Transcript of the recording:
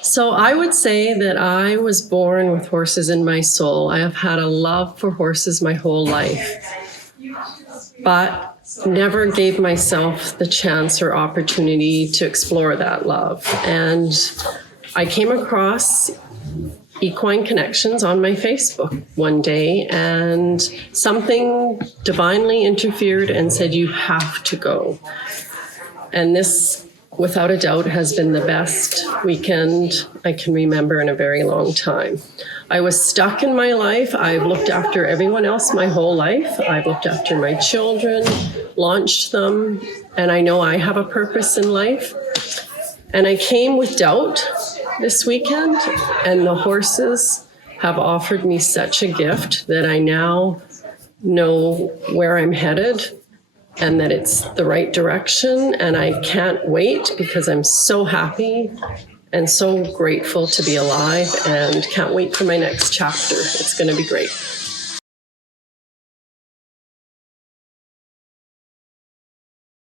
So I would say that I was born with horses in my soul. I have had a love for horses my whole life, but never gave myself the chance or opportunity to explore that love. And I came across Equine Connections on my Facebook one day, and something divinely interfered and said, you have to go. And this, without a doubt, has been the best weekend I can remember in a very long time. I was stuck in my life. I've looked after everyone else my whole life. I've looked after my children, launched them, and I know I have a purpose in life. And I came with doubt this weekend, and the horses have offered me such a gift that I now know where I'm headed and that it's the right direction. And I can't wait because I'm so happy and so grateful to be alive and can't wait for my next chapter. It's going to be great.